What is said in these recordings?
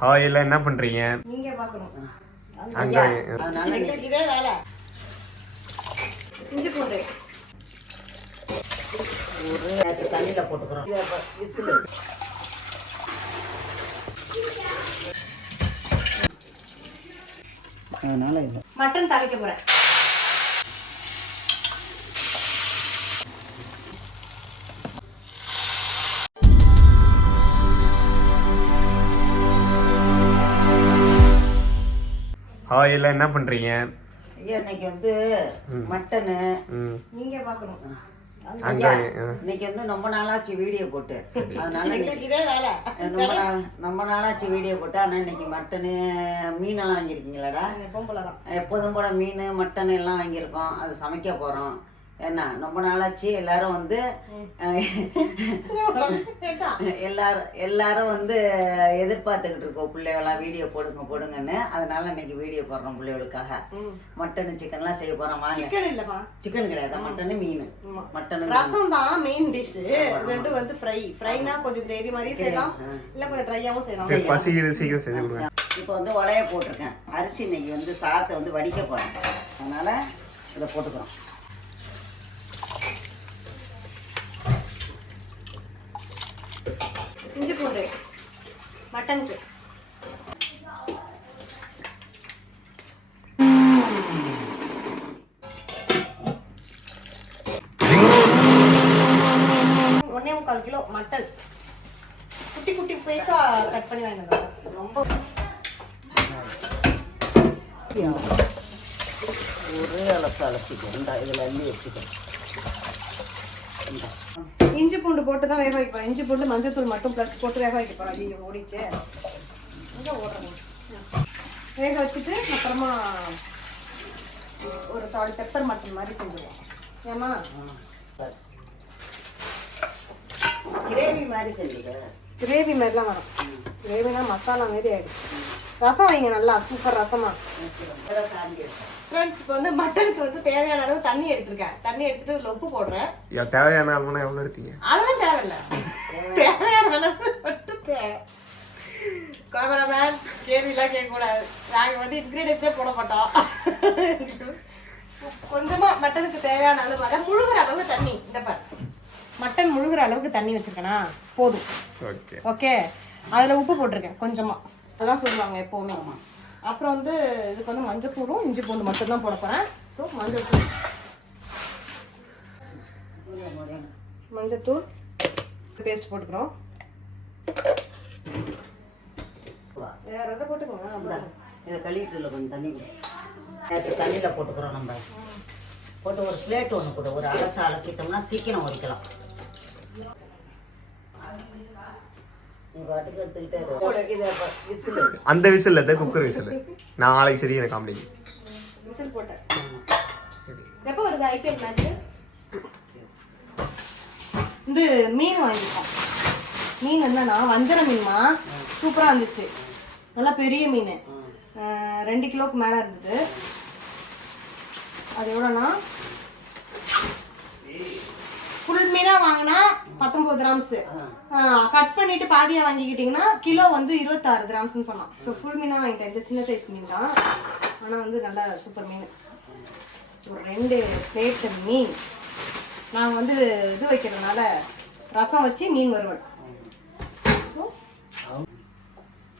Hi எல்லாம் என்ன பண்றீங்க? நீங்க பார்க்கணும். அங்க அதனால இதே வேலை. இஞ்சி பூண்டு. ஒரு தண்ணியில போட்டுக்கிறோம். அதனால இது. மட்டன் தாளிக்க போறேன். எல்லாம் என்ன பண்றீங்க? ஐயா இன்னைக்கு வந்து மட்டனு. நீங்க பார்க்கணும் இன்னைக்கு வந்து ரொம்ப நாளாச்சு வீடியோ போட்டு. அதனால ரொம்ப நாள் ரொம்ப நாளாச்சு வீடியோ போட்டு. ஆனால் இன்னைக்கு மட்டனு மீனெல்லாம் வாங்கியிருக்கீங்களாடா? எப்போதும் போல மீன் மட்டன் எல்லாம் வாங்கியிருக்கோம். அது சமைக்க போகிறோம் என்ன ரொம்ப நாளாச்சு எல்லாரும் வந்து எல்லாரும் எல்லாரும் வந்து எதிர்பார்த்துக்கிட்டு இருக்கோம் பிள்ளைகளாம் வீடியோ போடுங்க போடுங்கன்னு. அதனால இன்னைக்கு வீடியோ போடுறோம் பிள்ளைகளுக்காக. மட்டன் சிக்கன்லாம் செய்ய போகிறோம் வாங்க. சிக்கன் கிடையாது? மட்டனு மீன். மட்டனு ரசம் தான் மெயின் டிஷ் ரெண்டும் வந்து ஃப்ரை ஃப்ரைனா கொஞ்சம் கிரேவி மாதிரியும் செய்யலாம். இல்ல கொஞ்சம் ட்ரையாவும் செய்யலாம். சீக்கிரம் செஞ்சு கொடுங்க. இப்போ வந்து உலைய போட்டிருக்கேன். அரிசி இன்னைக்கு வந்து சாதத்தை வந்து வடிக்க போகிறேன் அதனால இதை போட்டுக்கிறோம். இஞ்சி பூண்டு மட்டனுக்கு ஒன்னே முக்கால் கிலோ மட்டன். குட்டி குட்டி பைசா கட் பண்ணி வாங்க ரொம்ப ஒரே அலசு அலசிக்கும் இந்த இதில் அள்ளி வச்சுக்கணும் பூண்டு போட்டு தான் வேக வைக்க போறேன். இஞ்சி பூண்டு மஞ்சத்தூள் மட்டும் ப்ளஸ் போட்டு வேக வைக்க போறேன். ஐயோ ஓடிச்சு எங்க ஓடுறது வேக வச்சுட்டு அப்புறமா ஒரு தாள் பெப்பர் மட்டன் மாதிரி செஞ்சுருவோம். ஏமா கிரேவி மாதிரி செஞ்சுக்க கிரேவி மாதிரிலாம் வரும். கிரேவினா மசாலா மாதிரி ஆயிடுச்சு. ரசம் வைங்க நல்லா சூப்பர் ரசமா. ஃப்ரெண்ட்ஸ் இப்போ வந்து மட்டனுக்கு வந்து தேவையான அளவு தண்ணி எடுத்திருக்கேன். தண்ணி எடுத்துட்டு உப்பு போடுறேன். யா, தேவையான அளவுனா எவ்வளோ எடுத்தீங்க? அதெல்லாம் தேவையில்ல. தேவையான அளவு மட்டும் தேவை கேமராமேன் கேள்விலாம் கேட்கக்கூடாது. நாங்கள் வந்து இன்க்ரீடியன்ஸே போட மாட்டோம். கொஞ்சமா மட்டனுக்கு தேவையான அளவு அதான் முழுகிற அளவு தண்ணி. இந்த பார். மட்டன் முழுகிற அளவுக்கு தண்ணி வச்சிருக்கேனா? போதும். ஓகே ஓகே அதில் உப்பு போட்டிருக்கேன் கொஞ்சமா. அதான் சொல்லுவாங்க எப்போவுமே. அப்புறம் வந்து இதுக்கு வந்து மஞ்சள் இஞ்சி பூண்டு மட்டும்தான் போட போகிறேன் ஸோ மஞ்சள் தூள் மூடியா. மஞ்சத்தூள். பேஸ்ட் போட்டுக்கிறோம். வேற எதை போட்டுக்கோங்க இதை கழுவிட்டு இதில் கொஞ்சம் தண்ணி. நேற்று தண்ணியில் போட்டுக்கிறோம் நம்ம. போட்டு ஒரு பிளேட் ஒன்று கொடு. ஒரு அலசை அலசிட்டோம்னா சீக்கிரம் ஒடிக்கலாம் நீ பாட்டுக்கு எடுத்துக்கிட்டே இரு. இதை இப்ப விசிலு அந்த விசில் இல்லை குக்கர் விசில். நாளைக்கு சரி எனக்கு காமெடி விசில் போட்டேன். எப்போ வருது ஐபிஎல் மேட்ச் இந்த மீன் வாங்கிட்டோம் மீன் என்னன்னா வஞ்சர மீன்மா? சூப்பராக இருந்துச்சு. நல்லா பெரிய மீன். ரெண்டு கிலோக்கு மேலே இருந்தது. அது எவ்வளோனா ஃபுல் மீனாக வாங்கினா பத்தொம்பது கிராம்ஸு கட் பண்ணிட்டு பாதியாக வாங்கிக்கிட்டிங்கன்னா கிலோ வந்து இருபத்தாறு கிராம்ஸ்னு சொன்னான். ஸோ ஃபுல் மீனாக வாங்கிட்டேன். இந்த சின்ன சைஸ் மீன் தான். ஆனால் வந்து நல்லா சூப்பர் மீன். ஒரு ரெண்டு பிளேட் மீன். நாங்கள் வந்து இது வைக்கிறதுனால ரசம் வச்சு மீன் வறுவல்.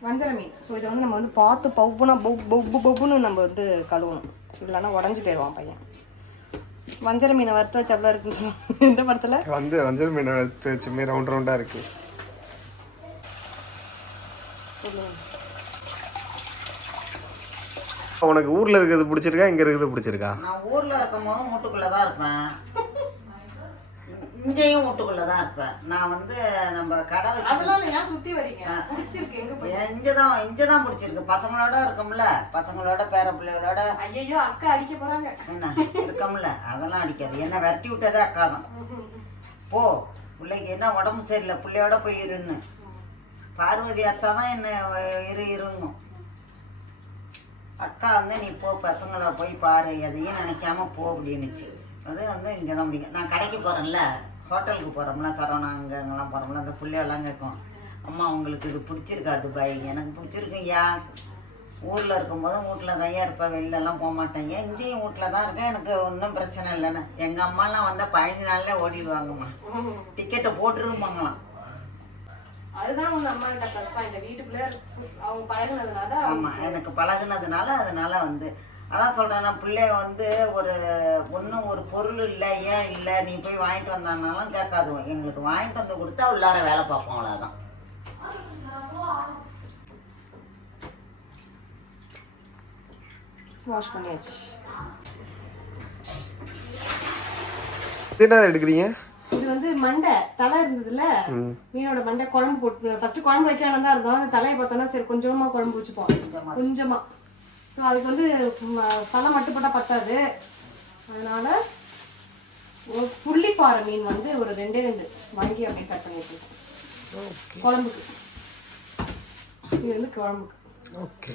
வஞ்சர மீன். ஸோ இதை வந்து நம்ம வந்து பார்த்து பவுப்புனா பப்பு பப்புன்னு நம்ம வந்து கழுவணும். இல்லைன்னா உடஞ்சி போயிடுவான் பையன். வஞ்சர மீனை வறுத்து வச்ச அவ்வளோ இருக்கு இந்த படத்தில்? வந்து வஞ்சல் மீன் எடுத்து வச்சுமே ரவுண்ட் ரவுண்டாக இருக்கு. உனக்கு ஊர்ல இருக்கிறது பிடிச்சிருக்கா இங்க இருக்கிறது பிடிச்சிருக்கா? நான் ஊரில் இருக்கும் போது மூட்டுக்குள்ளே தான் இருப்பேன். இங்கேயும் வீட்டுக்குள்ளே தான் இருப்பேன். நான் வந்து நம்ம கடை வச்சு ஏன் சுற்றி வரீங்க. பிடிச்சிருக்கு. எங்கே இங்கே தான் இங்கே தான் பிடிச்சிருக்கு. பசங்களோட இருக்கோம்ல. பசங்களோட பேர பிள்ளைகளோட. ஐயோ அக்கா அடிக்க போகிறாங்க என்ன? இருக்கோம்ல. அதெல்லாம் அடிக்காது. என்ன விரட்டி விட்டதே அக்கா தான் போ. பிள்ளைக்கு என்ன உடம்பு சரியில்லை. பிள்ளையோட போய் இருன்னு. பார்வதி அத்தா தான் என்ன இரு இருன்னும். அக்கா வந்து நீ போ பசங்களை போய் பாரு. எதையும் நினைக்காம போ அப்படின்னுச்சு. அது வந்து இங்கே தான் முடியும். நான் கடைக்கு போகிறேன்ல ஹோட்டலுக்கு போகிறோம்ல சரவணா அங்கே அங்கெல்லாம் போகிறோம்ல அந்த பிள்ளையெல்லாம் கேட்கும் அம்மா உங்களுக்கு இது பிடிச்சிருக்கா துபாய் எனக்கு பிடிச்சிருக்குய்யா ஊரில் இருக்கும்போதும் வீட்டில் தான் இருப்பேன் வெளிலலாம் போக மாட்டேங்க இங்கேயும் வீட்டில் தான் இருக்கேன் எனக்கு ஒன்றும் பிரச்சனை இல்லைன்னு. எங்கள் அம்மாலாம் வந்தால் பதினஞ்சு நாள்ல ஓடிடுவாங்கம்மா. டிக்கெட்டை போட்டுருமாங்களாம் அதுதான் உங்க அம்மா கிட்ட ப்ளஸ் பாயிண்ட் வீட்டுக்குள்ள அவங்க பழகுனதுனால ஆமாம் எனக்கு பழகுனதுனால அதனால வந்து அதான் சொல்கிறேன் நான் பிள்ளைய வந்து ஒரு ஒன்றும் ஒரு பொருள் இல்லை ஏன் இல்லை நீ போய் வாங்கிட்டு வந்தானாலும் கேட்காது. எங்களுக்கு வாங்கிட்டு வந்து கொடுத்தா உள்ளார வேலை பார்ப்போம் அவ்வளோதான் வாஷ் பண்ணியாச்சு. இது என்ன எடுக்கிறீங்க? இது வந்து மண்டை தலை இருந்ததுல மீனோட மண்டை குழம்பு போட்டு ஃபர்ஸ்ட் குழம்பு வைக்கலாம் தான் இருந்தோம். அந்த தலையை பார்த்தோம்னா சரி கொஞ்சமா குழம்பு வச்சுப்போம். கொஞ்சமா. ஸோ அதுக்கு வந்து தலை மட்டும் போட்டால் பத்தாது. அதனால ஒரு புள்ளிப்பாறை மீன் வந்து ஒரு ரெண்டே ரெண்டு வாங்கி அப்படியே கட் பண்ணி வச்சிருக்கோம். குழம்புக்கு. இது வந்து குழம்புக்கு. ஓகே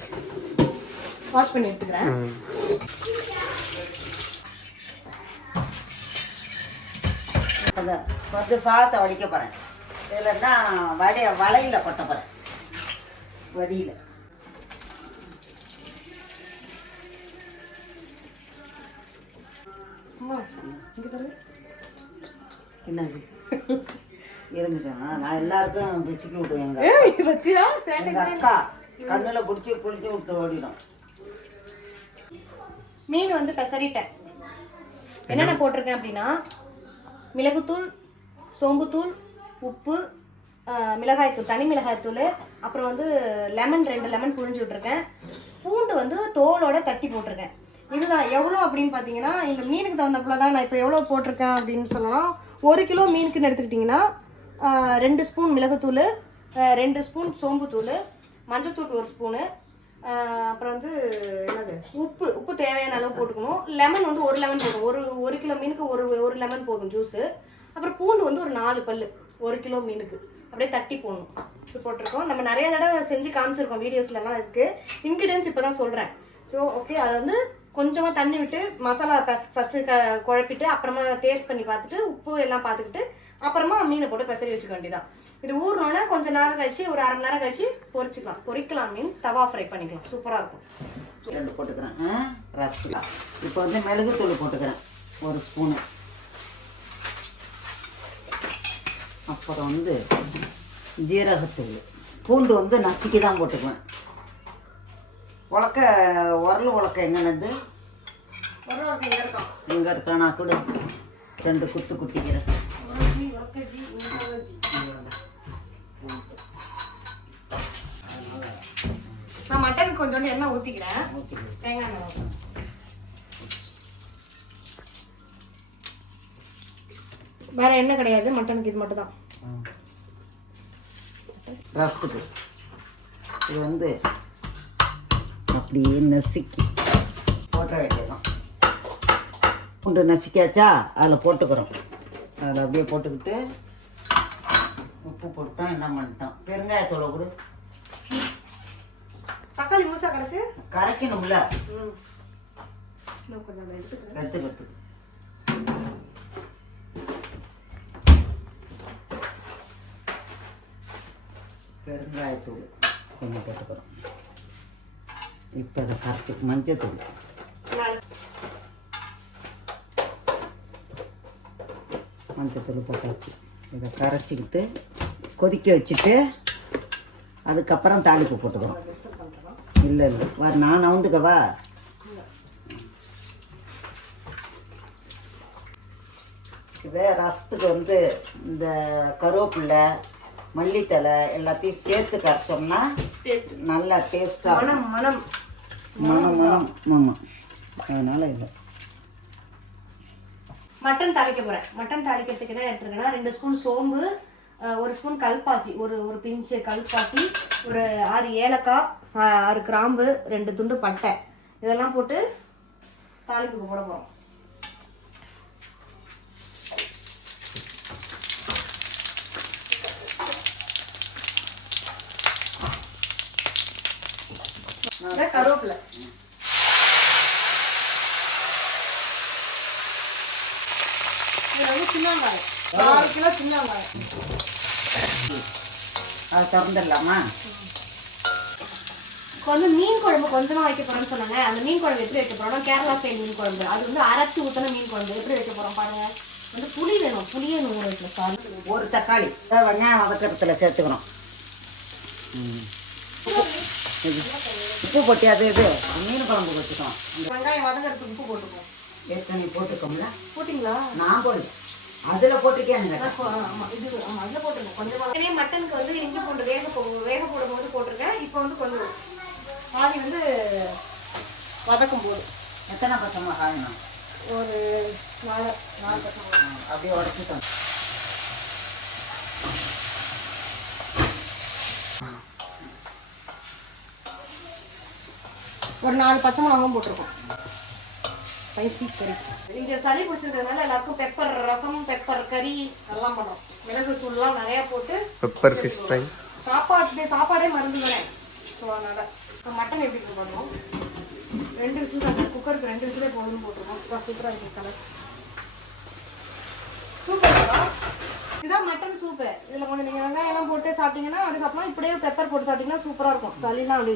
வாஷ் பண்ணி எடுத்துக்கிறேன். அதை கொஞ்சம் சாதத்தை வடிக்க போகிறேன் இல்லைன்னா வடைய வலையில் கொட்ட போகிறேன் வடியில். என்னது? இருந்துச்சா? நான் எல்லாருக்கும் பிச்சுக்கி சேட்டை எங்கள் அக்கா கண்ணில் பிடிச்சி குளிச்சு விட்டு ஓடிடும். மீன் வந்து பெசரிட்டேன் என்னென்ன போட்டிருக்கேன் அப்படின்னா மிளகுத்தூள் சோம்புத்தூள் உப்பு மிளகாய்த்தூள் தனி மிளகாய்த்தூள் அப்புறம் வந்து லெமன் ரெண்டு லெமன் புழிஞ்சு விட்ருக்கேன் பூண்டு வந்து தோலோட தட்டி போட்டிருக்கேன். இதுதான் எவ்வளோ அப்படின்னு பார்த்தீங்கன்னா இந்த மீனுக்கு தகுந்தப்பல தான் நான் இப்போ எவ்வளோ போட்டிருக்கேன் அப்படின்னு சொல்லலாம். ஒரு கிலோ மீனுக்குன்னு எடுத்துக்கிட்டிங்கன்னா ரெண்டு ஸ்பூன் மிளகுத்தூள் ரெண்டு ஸ்பூன் சோம்புத்தூள் மஞ்சத்தூள் ஒரு ஸ்பூனு அப்புறம் வந்து என்னது? உப்பு உப்பு தேவையான அளவு போட்டுக்கணும். லெமன் வந்து ஒரு லெமன் போதும். ஒரு ஒரு கிலோ மீனுக்கு ஒரு ஒரு லெமன் போதும் ஜூஸு அப்புறம் பூண்டு வந்து ஒரு நாலு பல்லு ஒரு கிலோ மீனுக்கு. அப்படியே தட்டி போடணும். இது போட்டிருக்கோம். நம்ம நிறைய தடவை செஞ்சு காமிச்சிருக்கோம். வீடியோஸ்லலாம் இருக்குது இன்க்ரீடியன்ஸ் இப்போ தான் சொல்கிறேன் ஸோ ஓகே அதை வந்து கொஞ்சமாக தண்ணி விட்டு மசாலா ஃபஸ்ட்டு க குழப்பிட்டு அப்புறமா டேஸ்ட் பண்ணி பார்த்துட்டு உப்பு எல்லாம் பார்த்துக்கிட்டு அப்புறமா மீனை போட்டு பெசரி வச்சுக்க வேண்டியதான் இது ஊறினோடனே கொஞ்ச நேரம் கழிச்சு ஒரு அரை மணி நேரம் கழிச்சு பொரிச்சிக்கலாம். பொரிக்கலாம் மீன்ஸ் தவா ஃப்ரை பண்ணிக்கலாம். சூப்பராக இருக்கும். ரெண்டு போட்டுக்கிறேன். ரசகுல்லா இப்போ வந்து மிளகுத்தூள் போட்டுக்கிறேன். ஒரு ஸ்பூனு. அப்புறம் வந்து ஜீரகத்தூள். பூண்டு வந்து நசுக்கி தான் போட்டுக்குவேன். உலக்க உரல் உலக்க இருக்கான். எங்கே இருக்கானா கூட ரெண்டு குத்து குத்திக்கிறேன். நான் மட்டன் கொஞ்சோண்டு எண்ணெய் ஊற்றிக்கிறேன் தேங்காய் எண்ணெய். வேற எண்ணெய் கிடையாது மட்டனுக்கு இது மட்டும் தான் ரசத்துக்கு இது வந்து அப்படியே நசுக்கி. போட்ட வேண்டியதுதான். பூண்டு நசுக்கியாச்சா? அதில் போட்டுக்கிறோம். அதில் அப்படியே போட்டுக்கிட்டு உப்பு போட்டோம் என்ன பண்ணிட்டோம். பெருங்காயத்தூளை கொடு. தக்காளி முழுசா கிடக்கு கரைக்கணும்ல. எடுத்துக்கிறதுக்கு பெருங்காயத்தூள். கொஞ்சம் போட்டுக்கிறோம். இப்போ அதை கரைச்சி மஞ்சத்தூள். மஞ்சத்தூள் போட்டாச்சு. இதை கரைச்சிக்கிட்டு கொதிக்க வச்சுட்டு அதுக்கப்புறம் தாளிப்பு போட்டுக்கிறோம். இல்லை இல்லை. வா நான் நவுந்துக்கவா இதே ரசத்துக்கு வந்து இந்த கருவேப்பில்லை மல்லித்தலை எல்லாத்தையும் சேர்த்து கரைச்சோம்னா டேஸ்ட் நல்லா டேஸ்ட்டாக மனம் மனம். மனம் மனம் ஆமாம் அதனால் மட்டன் தாளிக்க போறேன். மட்டன் தாளிக்கிறதுக்கு என்ன எடுத்துருக்கேன்னா ரெண்டு ஸ்பூன் சோம்பு ஒரு ஸ்பூன் கல்பாசி ஒரு ஒரு பிஞ்சு கல்பாசி ஒரு ஆறு ஏலக்காய் ஆறு கிராம்பு ரெண்டு துண்டு பட்டை. இதெல்லாம் போட்டு தாளிப்புக்கு போட போகிறோம் கருவேப்பிலை ஆறு கிலோ சின்ன வெங்காயம் அதை திறந்துடலாமா வந்து மீன் குழம்பு கொஞ்சமா வைக்க போறோம்னு சொன்னாங்க அந்த மீன் குழம்பு எப்படி வைக்க போறோம்னா கேரளா சைடு மீன் குழம்பு அது வந்து அரைச்சி ஊத்தின மீன் குழம்பு எப்படி வைக்க போறோம் பாருங்க வந்து புளி வேணும் புளியை நூறு வைக்கல சார் ஒரு தக்காளி வெங்காயம் வதக்கறதுல சேர்த்துக்கணும் ம். உப்பு போட்டு அது இது? மீன் குழம்பு வச்சுக்கலாம் வெங்காயம் வதங்கறதுக்கு உப்பு போட்டுப்போம் ஏற்கனவே போட்டுக்கோம்ல போட்டிங்களா? நான் போடல. அதில் போட்டிருக்கேன் அதில் போட்டுருங்க. கொஞ்சமா. மட்டனுக்கு வந்து இஞ்சி பூண்டு வேக வேக போடும்போது போட்டிருக்கேன். இப்போ வந்து கொஞ்சம் பாதி வந்து வதக்கும் போது. எத்தனை பச்சை காயணும் ஒரு நாலு நாலு பசங்க அப்படியே உடச்சிட்டோம். ஒரு நாலு பச்சை மிளகாவும் போட்டிருக்கோம். ஸ்பைசி கறி இங்க சளி பிடிச்சிருக்கறதுனால எல்லாருக்கும் பெப்பர் ரசம் பெப்பர் கறி எல்லாம் பண்ணுறோம். மிளகு தூள்லாம் நிறையா போட்டு பெப்பர் ஃபிஷ் ஃப்ரை சாப்பாடு சாப்பாடே மருந்து தானே. ஸோ அதனால் இப்போ மட்டன் எப்படி பண்ணுவோம் ரெண்டு விசில் தான் குக்கருக்கு ரெண்டு விசிலே போதும்னு போட்டிருக்கோம். இப்போ சூப்பராக இருக்கு கலர் சூப்பர் இதுதான் மட்டன் சூப்பு இதில் கொஞ்சம் நீங்கள் வெங்காயம் எல்லாம் போட்டு சாப்பிட்டீங்கன்னா அப்படி சாப்பிடலாம். இப்படியே பெப்பர் போட்டு சாப்பிட்டீங்கன்னா சூப்பராக இருக்கும். சளிலாம் அப்படி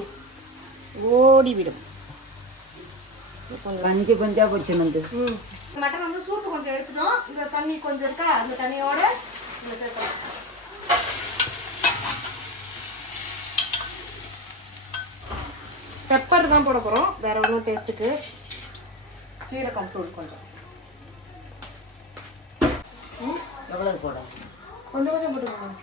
ஓடி விடும் பஞ்சு பஞ்சா போச்சு வந்து ம். மட்டன் வந்து சூப்பு கொஞ்சம் எடுத்துட்டோம். இந்த தண்ணி கொஞ்சம் இருக்கா? அந்த தண்ணியோட இதில் சேர்க்கலாம். பெப்பர் தான் போட போகிறோம் வேற ஒன்றும் டேஸ்ட்டுக்கு சீரகம் தூள் கொஞ்சம். ம்? எவ்வளவு போட? கொஞ்சம் கொஞ்சம் போட்டுக்கோங்க.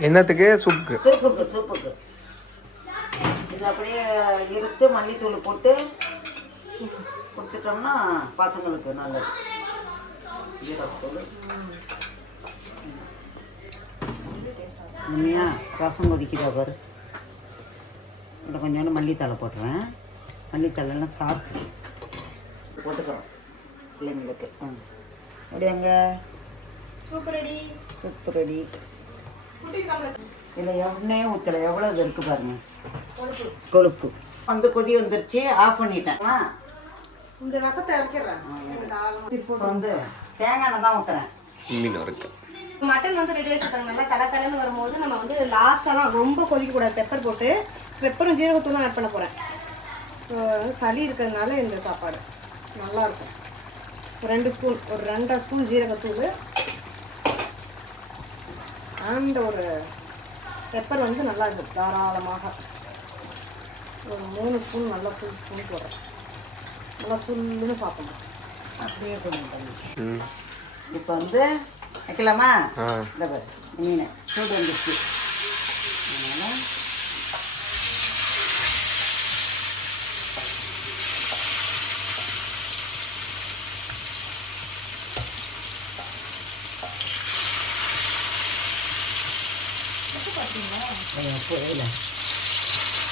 என்னத்துக்கு? சூப்புக்கு. சூப்புக்கு சூப்புக்கு. இது அப்படியே இருத்து மல்லித்தூள் போட்டு கொடுத்துட்டோம்னா பசங்களுக்கு நல்லது. ஜீரகத்தூள். உண்மையா ரசம் கொதிக்குதா பாரு. இதில் கொஞ்சோண்டு மல்லித்தலை போட்டுறேன். மல்லித்தலைலாம் சாப்பிட்டு போட்டுக்கிறோம் பிள்ளைங்களுக்கு. ம் அப்படியாங்க சூப்பர் ரெடி. Soup ready. குட்டி சாப்பிட இதில் எண்ணெயே ஊற்றலை எவ்வளோ இது இருக்குது பாருங்க. கொழுப்பு. கொழுப்பு. வந்து கொதி வந்துருச்சு ஆஃப் பண்ணிட்டேன். இந்த ரசத்தை இப்போ வந்து தேங்காய் தான் ஊற்றுறேன் மீன் இருக்கு மட்டன் வந்து ரெடி வச்சுருக்காங்க நல்லா கல கலன்னு வரும்போது நம்ம வந்து லாஸ்ட்டாக தான் ரொம்ப கொதிக்கக்கூடாது. பெப்பர் போட்டு பெப்பரும் ஜீரகத்தூளும் ஆட் பண்ண போகிறேன் சளி இருக்கிறதுனால இந்த சாப்பாடு நல்லா இருக்கும் ஒரு ரெண்டு ஸ்பூன் ஒரு ரெண்டரை ஸ்பூன் ஜீரகத்தூள் அண்ட் ஒரு பெப்பர் வந்து நல்லா இருக்குது தாராளமாக. ஒரு மூணு ஸ்பூன் நல்லா ஃபுல் ஸ்பூன் போடுறேன். நல்லா சுல்லுன்னு சாப்பிடணும். அப்படியே ம். இப்போ வந்து வைக்கலாமா? இந்த பாரு மீன். சூடு வந்துருச்சு அதனால உப்பு இதில்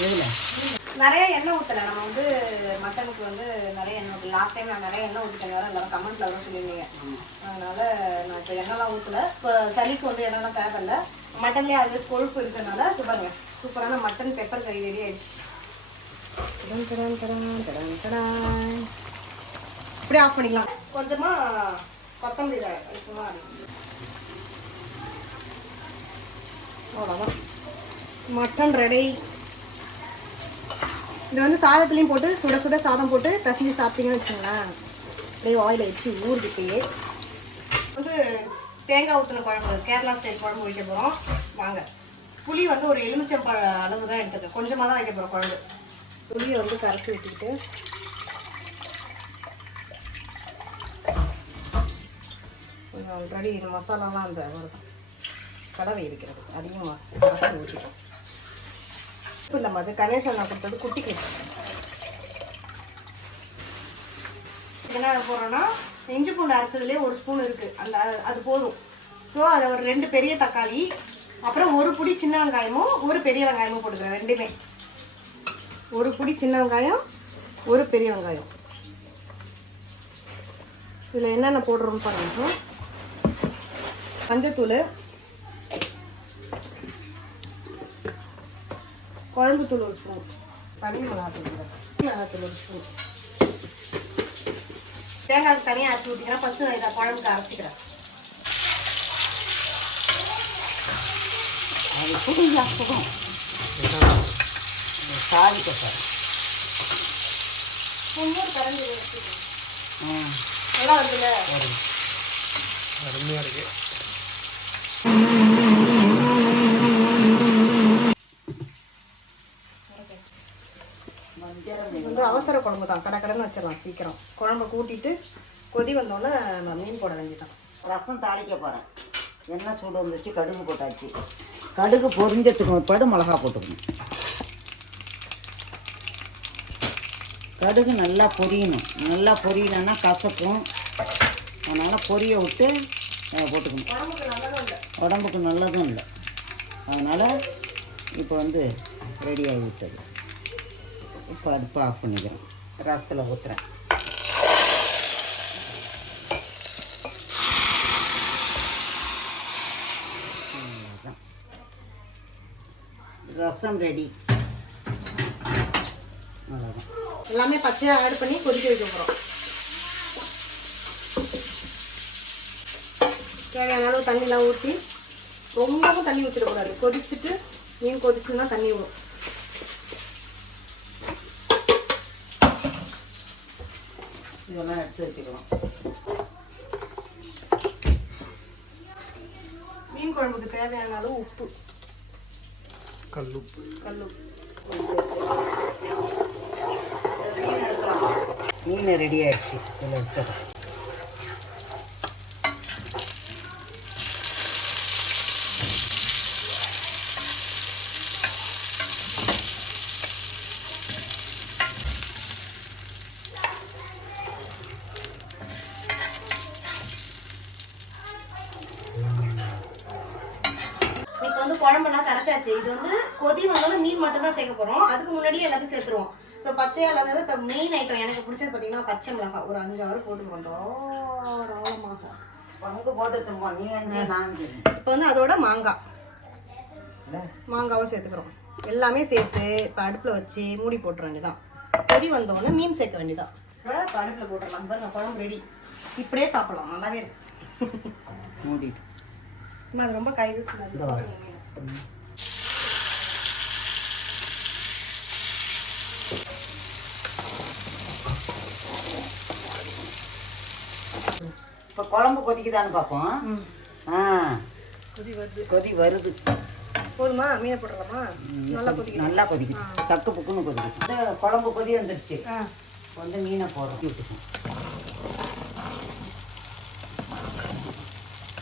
இதில் நிறைய எண்ணெய் ஊற்றலை நம்ம வந்து மட்டனுக்கு வந்து நிறைய எண்ணெய் ஊற்றல லாஸ்ட் டைம் நான் நிறைய எண்ணெய் ஊற்றிட்டேன் வேறு எல்லாரும் கமெண்ட்டில் வர சொல்லியிருந்தீங்க அதனால நான் இப்போ எண்ணெய்லாம் ஊற்றல இப்போ சளிக்கு வந்து எண்ணெய்லாம் தேவையில்ல. மட்டன்லேயே ஆல்வேஸ் கொழுப்பு இருக்கிறதுனால பாருங்க. சூப்பரான மட்டன் பெப்பர் கறி ரெடி ஆயிடுச்சு. இப்படியே ஆஃப் பண்ணிக்கலாம். கொஞ்சமாக கொத்தமல்லி சும்மா அவ்வளோதான் மட்டன் ரெடி இது வந்து சாதத்துலேயும் போட்டு சுட சுட சாதம் போட்டு பிசைஞ்சு சாப்பிட்டீங்கன்னு வச்சுங்களேன் அப்படியே ஆயில் வச்சு ஊறுகிட்டே வந்து தேங்காய் ஊற்றின குழம்பு கேரளா ஸ்டைல் குழம்பு வைக்க போகிறோம் வாங்க. புளி வந்து ஒரு எலுமிச்சம்பழ அளவு தான் எடுத்துக்கேன் கொஞ்சமாக தான் வைக்க போகிறோம் குழம்பு. புளியை வந்து கரைச்சி வச்சுக்கிட்டு கொஞ்சம் ஆல்ரெடி இந்த மசாலாலாம் அந்த ஒரு கலவை இருக்கிறது. அதிகமாக கரைச்சி ஊற்றிட்டோம் அது கணேசன் நான் கொடுத்தது குட்டி கிளிப் என்ன போடுறோன்னா இஞ்சி பூண்டு அரைச்சதுலேயே ஒரு ஸ்பூன் இருக்குது அந்த அது போதும். ஸோ அதில் ஒரு ரெண்டு பெரிய தக்காளி அப்புறம் ஒரு புடி சின்ன வெங்காயமும் ஒரு பெரிய வெங்காயமும் போட்டுக்கிறேன் ரெண்டுமே. ஒரு புடி சின்ன வெங்காயம் ஒரு பெரிய வெங்காயம். இதில் என்னென்ன போடுறோம்னு பாருங்க. மஞ்சத்தூள் குழம்புத்தூள் ஒரு ஸ்பூன் தனி மிளகாத்தூள். மிளகாத்தூள் ஒரு ஸ்பூன் தேங்காய் தனியாக அரைச்சி ஊற்றிக்கிறேன் ஃபஸ்ட்டு நான் இதை குழம்புக்கு அரைச்சிக்கிறேன். அது இன்னொரு கரண்டி வச்சுக்கோங்க. ஆ. நல்லா வருதுல்ல? அருமையா இருக்கு இது வந்து அவசர குழம்பு தான். கடை கடைன்னு வச்சிடலாம் சீக்கிரம். குழம்பு கூட்டிட்டு கொதி வந்தோடனே நம்ம மீன் போட வேண்டியதான் ரசம் தாளிக்க போகிறேன் எண்ணெய் சூடு வந்துச்சு கடுகு போட்டாச்சு. கடுகு பொரிஞ்சதுக்கு படு மிளகா போட்டுக்கணும். கடுகு நல்லா பொரியணும். நல்லா பொரியலன்னா கசக்கும். அதனால் பொரிய விட்டு போட்டுக்கணும். உடம்புக்கு நல்லதும் இல்லை. அதனால் இப்போ வந்து ரெடி ஆகி விட்டது. இப்போ அடுப்பு ஆஃப் பண்ணிக்கிறேன். ரசத்தில் ஊற்றுறேன் ரசம் ரெடி அவ்வளோதான் எல்லாமே பச்சையாக ஆட் பண்ணி கொதிக்க வைக்க போகிறோம் தேவையான அளவு தண்ணிலாம் ஊற்றி ரொம்பவும் தண்ணி ஊற்றிடக்கூடாது கொதிச்சுட்டு மீன் கொதிச்சுன்னா தண்ணி விடும் இதெல்லாம் எடுத்து வச்சுக்கலாம் மீன் குழம்புக்கு தேவையான அளவு உப்பு கல்லுப்பு கல் உப்பு மீன் ரெடி ஆயிடுச்சு இதில் எடுத்துறேன் இப்போ வந்து குழம்பெல்லாம் கரைச்சாச்சு இது வந்து கொதி வந்தாலும் மீன் மட்டும் தான் சேர்க்க போகிறோம் அதுக்கு முன்னாடியே எல்லாத்தையும் சேர்த்துருவோம். ஸோ பச்சையாக இல்லாதது இப்போ மெயின் ஐட்டம் எனக்கு பிடிச்சது பார்த்தீங்கன்னா பச்சை மிளகாய் ஒரு அஞ்சு ஆறு போட்டுக்கிறோம் தாராளமாக. பங்கு போட்டு தும்போம் நீ அஞ்சு நான் அஞ்சு இப்போ வந்து அதோட மாங்காய் மாங்காவும் சேர்த்துக்கிறோம். எல்லாமே சேர்த்து இப்போ அடுப்பில் வச்சு மூடி போட்டுற வேண்டியதான் கொதி வந்தோடனே மீன் சேர்க்க வேண்டியதான் இப்போ அடுப்பில் போட்டுடலாம் பாருங்க குழம்பு ரெடி இப்படியே சாப்பிடலாம். நல்லாவே இருக்கு. மூடிட்டு அது ரொம்ப கைது சொல்லாது இதோ வரேன். இப்போ குழம்பு கொதிக்குதான்னு பார்ப்போம் ஆ. கொதி வருது. கொதி வருது. போதுமா? மீனை போட்டுடலாமா? நல்லா கொதிக்கணும் நல்லா கொதிக்குது. தக்கு புக்குன்னு கொதிக்குது. இந்த குழம்பு கொதி வந்துருச்சு. வந்து மீனை போடுறோம்.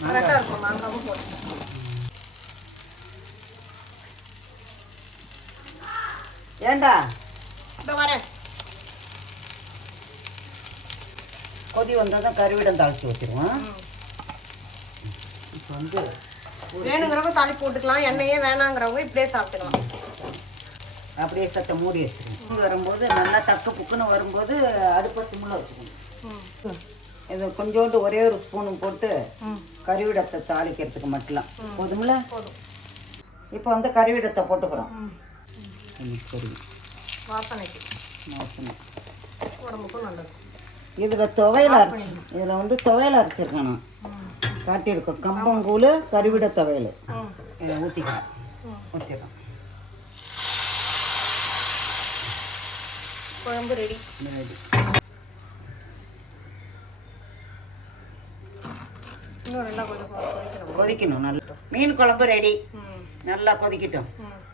கரெக்டாக இருக்கும். மாங்காவும் ஏண்டா? இதோ வரேன். கொதி வந்தால் தான் கருவிடம் தாளிச்சு வச்சிருவோம் இப்போ வந்து வேணுங்கிறவங்க தாலி போட்டுக்கலாம். எண்ணெயே வேணாங்கிறவங்க இப்படியே சாப்பிட்டுக்கலாம். அப்படியே சட்டை மூடி வச்சிருக்கணும் கொதி வரும்போது நல்லா தக்க புக்குன்னு வரும்போது அடுப்பை சிம்மில் வச்சுக்கணும். இது கொஞ்சோண்டு ஒரே ஒரு ஸ்பூன் போட்டு ம். கறிவிடத்தை தாளிக்கிறதுக்கு மட்டும் போதும்ல? போதும். இப்போ வந்து கறிவிடத்தை போட்டுக்கிறோம். சரி வாசனைக்கு. வாசனை. உடம்புக்கும் நல்லது. இதில் துவையல் அரைச்சி. இதில் வந்து துவையல் அரைச்சிருக்கேன் நான். காட்டியிருக்கோம். கம்பங்கூழ் கறிவிட துவையல். இதை ஊற்றிக்கலாம் ஊற்றிடலாம் குழம்பு ரெடி. ரெடி. கொதிக்கணும். நல்லா. மீன் குழம்பு ரெடி. நல்லா கொதிக்கட்டும்.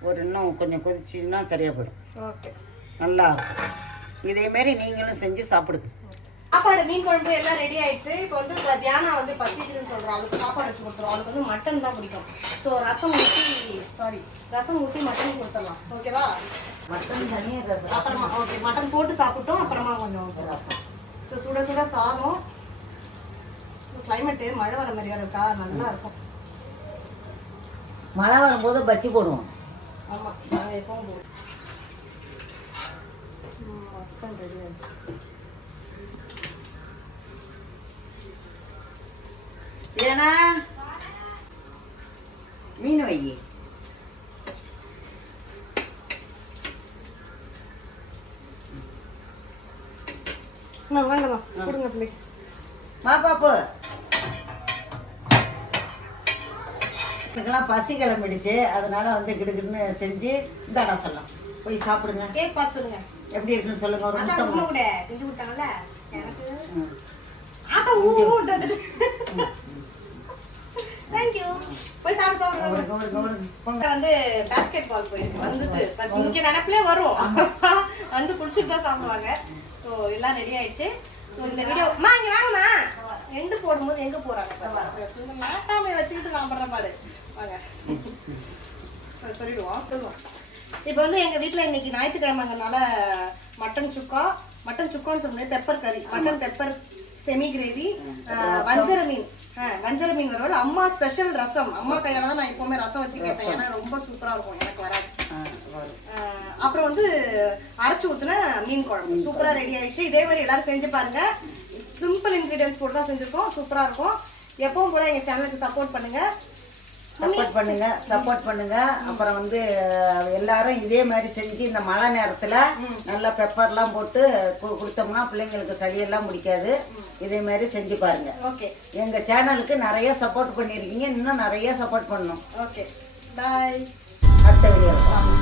ஒரு இன்னும் கொஞ்சம் கொதிச்சுன்னா சரியாக போயிடும். நல்லா இதேமாரி நீங்களும் செஞ்சு சாப்பிடுங்க. சாப்பாடு மீன் குழம்பு எல்லாம் ரெடி ஆயிடுச்சு. இப்போ வந்து இப்ப தியானா வந்து பசிக்குதுன்னு சொல்றோம் அவளுக்கு சாப்பாடு வச்சு கொடுத்துருவோம். அவளுக்கு வந்து மட்டன் தான் பிடிக்கும். ஸோ ரசம் ஊற்றி சாரி ரசம் ஊற்றி மட்டன் கொடுத்துடலாம். ஓகேவா மட்டன் தனியாக ரசம். அப்புறமா ஓகே மட்டன் போட்டு சாப்பிட்டோம். அப்புறமா கொஞ்சம் ரசம். ஸோ சுட சுட சாதம். கிளைமேட்டு மழை வர மாதிரி வேற இருக்கா நல்லா இருக்கும். மழை வரும்போது பச்சி போடுவோம். ஆமாம் எப்பவும் போடுவோம் மட்டன் ரெடி ஆயிடுச்சு. ஏன்னா மீன் வை அண்ணா, வாங்கம்மா கொடுங்க பிள்ளைக்கு மா பாப்பு எனக்கெல்லாம் பசி கிளம்பிடுச்சு அதனால வந்து கிடுகிடுன்னு செஞ்சு இந்தாடா சொல்லலாம் போய் சாப்பிடுங்க டேஸ்ட் பார்த்து சொல்லுங்க எப்படி இருக்குன்னு சொல்லுங்க ஒரு கூட செஞ்சு கொடுத்தாங்கல்ல எனக்கு ஊன்றது தேங்க்யூ போய் அவருக்கு போங்க. வந்து பாஸ்கெட் பால் போயிருக்கு வந்தது பஸ் இங்க நினைப்பிலே வரும் வந்து குளிச்சுட்டு தான் சாப்பிடுவாங்க. ஸோ எல்லாம் ரெடி ஆயிடுச்சு. ஸோ இந்த வீடியோ அம்மா இங்க வாங்கம்மா. எண்டு போடும்போது எங்க. இந்த நாட்டாமை வச்சுக்கிட்டு நான் பாடு வாங்க. சொல்லிடுவோம். சொல்லுவோம். இப்போ வந்து எங்க வீட்ல இன்னைக்கு ஞாயிற்றுக்கிழமைங்கனால மட்டன் சுக்கா மட்டன் சுக்கான்னு சொன்னேன் பெப்பர் கறி மட்டன் பெப்பர் செமி கிரேவி வஞ்சர மீன். வஞ்சர மீன் வறுவல். அம்மா ஸ்பெஷல் ரசம். அம்மா கையால தான் நான் எப்பவுமே ரசம் வச்சு கேட்பேன் ஏன்னா ரொம்ப சூப்பரா இருக்கும். எனக்கு வராது. அப்புறம் வந்து அரைச்சு ஊத்துன மீன் குழம்பு. சூப்பரா ரெடி ஆயிடுச்சு. இதே மாதிரி எல்லாரும் செஞ்சு பாருங்க. சிம்பிள் இன்கிரீடியன்ஸ் போட்டு தான் செஞ்சிருக்கோம். சூப்பரா இருக்கும். எப்பவும் போல எங்க சேனலுக்கு சப்போர்ட் பண்ணுங்க. சப்போர்ட் பண்ணுங்க சப்போர்ட் பண்ணுங்க. அப்புறம் வந்து எல்லாரும் இதே மாதிரி செஞ்சு இந்த மழை நேரத்துல நல்லா பெப்பர்லாம் போட்டு கொடுத்தோம்னா பிள்ளைங்களுக்கு சளியெல்லாம் முடிக்காது. இதே மாதிரி செஞ்சு பாருங்க. ஓகே. எங்க சேனலுக்கு நிறைய சப்போர்ட் பண்ணியிருக்கீங்க இன்னும் நிறைய சப்போர்ட் பண்ணணும். ஓகே. பாய் அடுத்த வீடியோவில்